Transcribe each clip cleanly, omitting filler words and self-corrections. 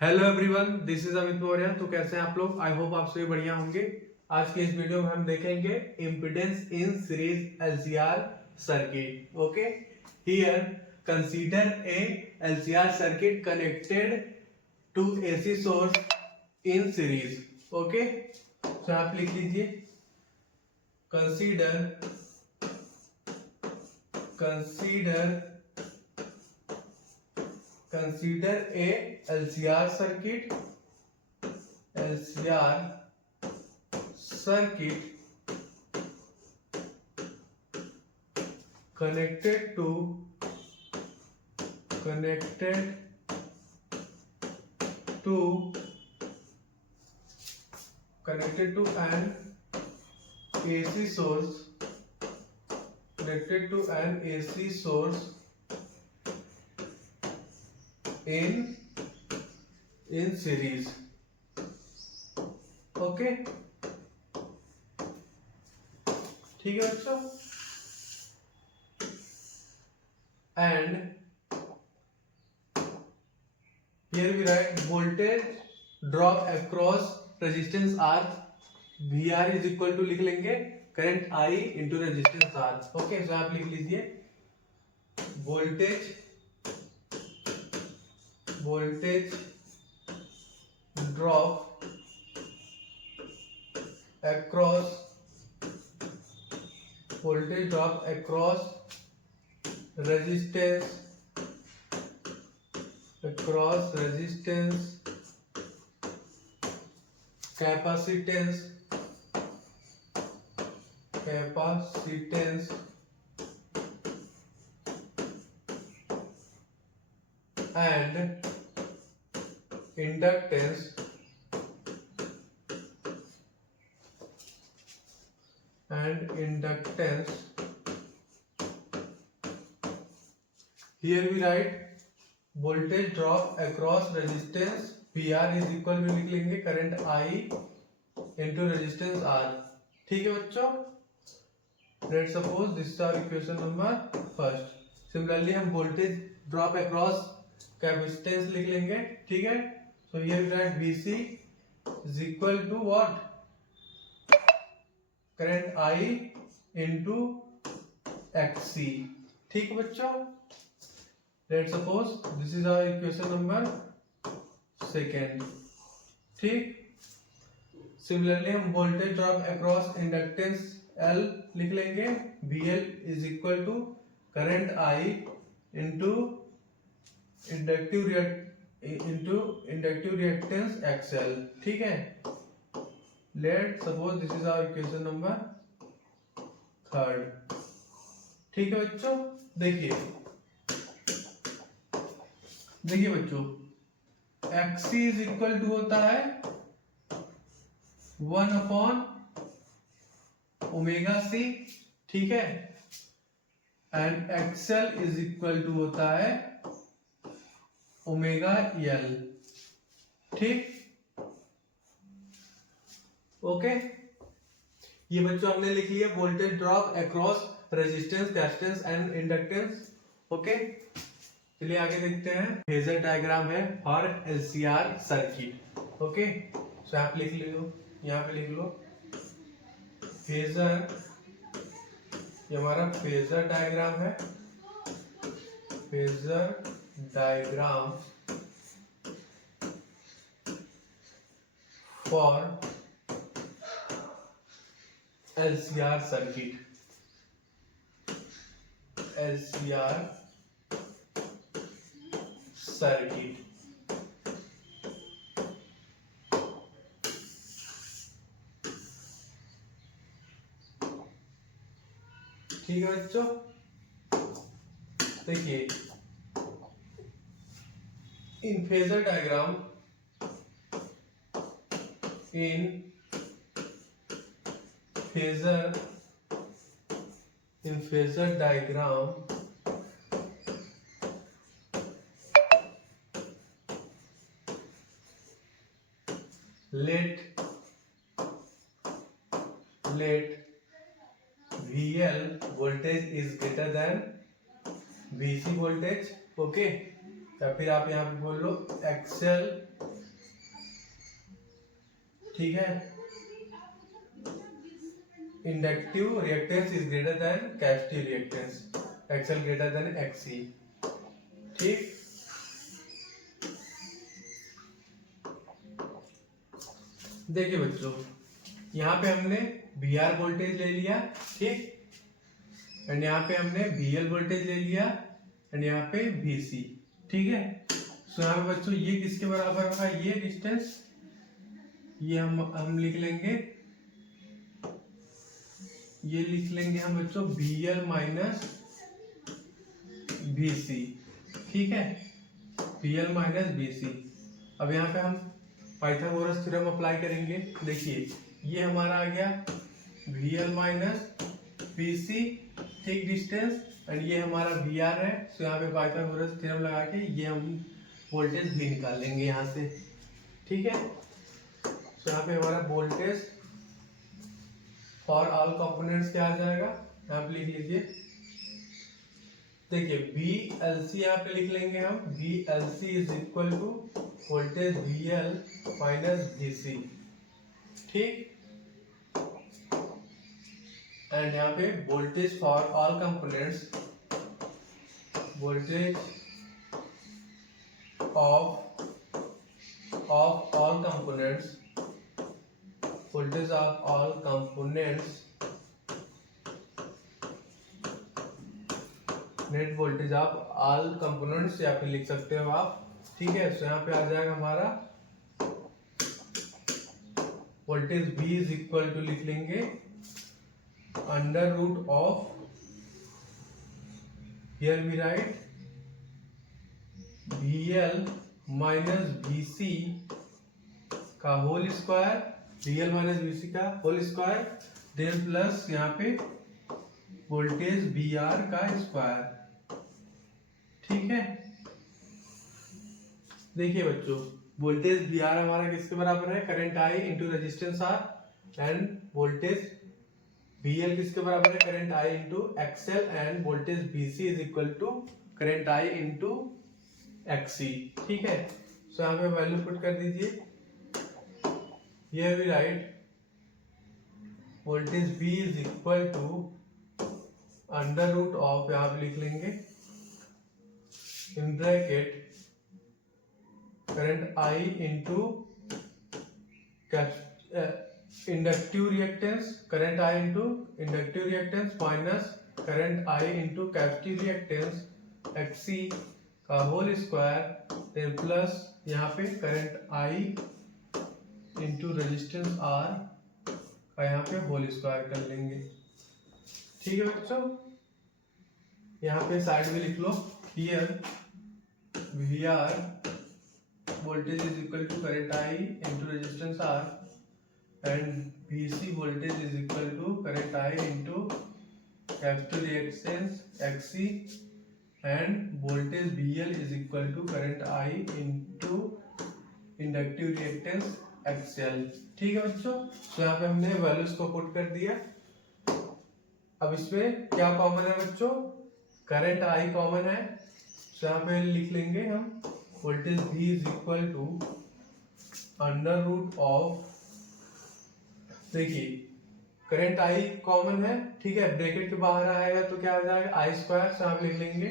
Hello everyone, this is Amit Maurya. तो कैसे हैं आप लोग? आई होप आप सभी बढ़िया होंगे। आज की इस वीडियो में हम देखेंगे impedance in series LCR circuit. Okay, here consider a LCR circuit connected to AC source in series. Okay, तो आप लिख लीजिए consider a LCR circuit connected to an AC source in series. Okay, ठीक है बच्चों। And here we write voltage drop across resistance R। VR इज equal to लिख लेंगे current I into resistance R। Okay, तो आप लिख लीजिए voltage drop across resistance capacitance and inductance here we write voltage drop across resistance VR is equal to लिख लेंगे current I into resistance R। ठीक है बच्चों, let's suppose this is our equation number first. Similarly हम voltage drop across capacitance लिख लेंगे। ठीक है, so here we write VC is equal to what? Current I into XC। ठीक है बच्चों, let's suppose this is our equation number second. ठीक, similarly हम voltage drop across inductance L लिख लेंगे। VL is equal to current I into inductive reactance XL। ठीक है, let suppose this is our equation number third. ठीक है बच्चों, देखिए बच्चों, XC इज इक्वल टू होता है 1/ω C। ठीक है, and XL is equal to होता है ω/L। ठीक, ओके, ये बच्चों हमने लिख लिया voltage drop across resistance, capacitance and inductance. Okay, चलिए आगे देखते हैं। फेजर डायग्राम है फॉर एलसीआर सर्किट। ओके, सो आप लिख लो, यहाँ पे लिख लो फेजर, ये हमारा फेजर डायग्राम है। Phasor diagram for LCR circuit. ठीक है बच्चों, देखिए इन phasor diagram let VL voltage is greater than VC voltage। Okay, या फिर आप यहाँ पे बोल लो XL ठीक है, inductive reactance is greater than capacitive reactance, XL greater than एक्ससी। ठीक, देखिए बच्चों, यहाँ पे हमने VR वोल्टेज ले लिया, ठीक, एंड यहाँ पे हमने VL वोल्टेज ले लिया, एंड यहाँ पे VC, ठीक है। सो यहाँ पे बच्चों ये किसके बराबर होगा, ये डिस्टेंस, ये हम लिख लेंगे, ये लिख लेंगे हम बच्चों VL माइनस VC, ठीक है, VL माइनस VC। अब यहाँ पे हम पाइथागोरस थ्योरम अप्लाई करेंगे। देखिए ये हमारा आ गया VL माइनस VC, ठीक, डिस्टेंस, एंड ये हमारा VR है। सो यहाँ पे पाइथागोरस थ्योरम लगा के ये हम वोल्टेज भी निकाल लेंगे यहाँ से, ठीक है। सो यहाँ पे हमारा वोल्टेज फॉर ऑल कंपोनेंट्स क्या आ जाएगा, यहाँ पे लिख लीजिए। देखिए VLC यहाँ पे लिख लेंगे हम, VLC is equal to voltage VL minus VC, ठीक, एंड यहाँ पे voltage for all components, voltage of all components, voltage of all components, net voltage of all components या फिर लिख सकते हो आप, ठीक है। तो यहाँ पे आ जाएगा हमारा voltage V is equal to लिख लेंगे under root of, here we write VL minus VC का whole square, VL minus VC का होल स्क्वायर, देन प्लस यहाँ पे वोल्टेज VR का स्क्वायर, ठीक है। देखिए बच्चों वोल्टेज VR हमारा किसके बराबर है, current I into resistance R, and voltage VL किसके बराबर है, current I into XL, and voltage VC is equal to current I into XC, ठीक है। सो यहाँ पे वैल्यू पुट कर दीजिए, here we write voltage V is equal to under root of, यहाँ पे लिख लेंगे in bracket current I into inductive reactance, current I into inductive reactance minus current I into capacitive reactance XC का whole square, then plus यहाँ पे current I into resistance R का यहाँ पे होल स्क्वायर कर लेंगे, ठीक है बच्चों। यहाँ पे साइड में लिख लो, here VR voltage is equal to current I into resistance R, and VC voltage is equal to current I into capacitive reactance XC, and voltage VL is equal to current I into inductive reactance XL, ठीक है बच्चों। तो यहाँ पे हमने values को put कर दिया। अब इसमें क्या कॉमन है बच्चों, करंट I कॉमन है, तो यहाँ पे लिख लेंगे हम voltage V is equal to under root of, देखिए करंट I कॉमन है, ठीक है, ब्रैकेट के बाहर आएगा तो क्या आ जाएगा I स्क्वायर, तो यहाँ पे लिख लेंगे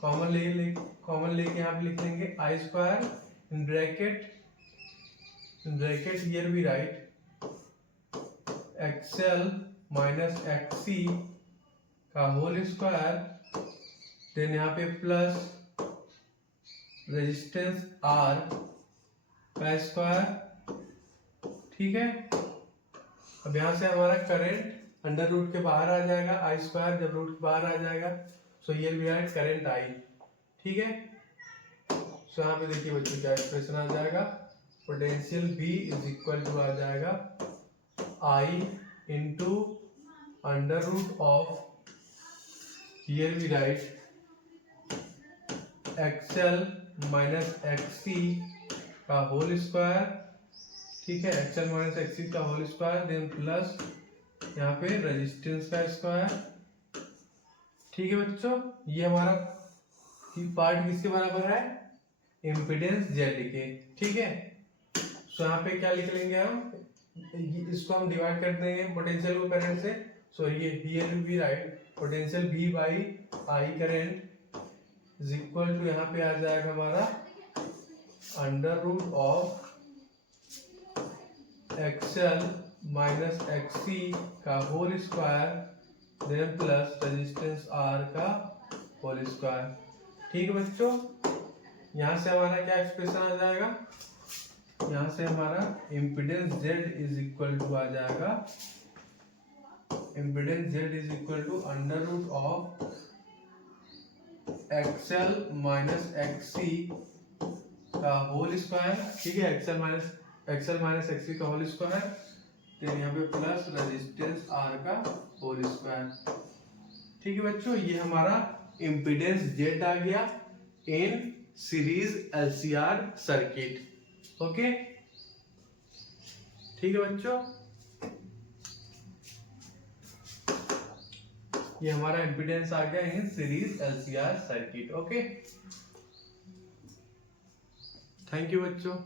कॉमन लेके यहाँ पे लिख लेंगे I square in bracket here we write XL minus XC का होल स्क्वायर, देन यहाँ पे प्लस रेजिस्टेंस R का स्क्वायर, ठीक है। अब यहाँ से हमारा करंट अंडर रूट के बाहर आ जाएगा, I स्क्वायर जब रूट के बाहर आ जाएगा, सो here we write current I, ठीक है। सो यहाँ पे देखिए बच्चों क्या एक्सप्रेशन आ जाएगा, potential V is equal to आ जाएगा I into under root of, here we write XL minus XC का होल स्क्वायर, ठीक है, XL माइनस XC का होल स्क्वायर, देन प्लस यहाँ पे रेजिस्टेंस का स्क्वायर, ठीक है बच्चों। ये हमारा पार्ट किसके बराबर है, इम्पीडेंस Z के, ठीक है। सो यहाँ पे क्या लिख लेंगे हम, इसको हम डिवाइड कर देंगे पोटेंशियल को करंट से, सो ये here will be right potential V by I current is equal to, यहाँ पे आ जाएगा हमारा under root of XL minus XC का whole square then plus resistance R का होल स्क्वायर। ठीक है बच्चों, यहाँ से हमारा क्या एक्सप्रेशन आ जाएगा, यहाँ से हमारा impedance Z is equal to आ जाएगा, impedance Z is equal to under root of XL minus XC का होल स्क्वायर। ठीक है, XL माइनस XC का होल स्क्वायर, तो यहाँ पे प्लस रेजिस्टेंस R का होल स्क्वायर। ठीक है बच्चों, ये हमारा इम्पीडेंस Z आ गया in series LCR circuit. Okay, ठीक है बच्चों, ये हमारा इम्पीडेंस आ गया in series LCR circuit. Okay, thank you बच्चों।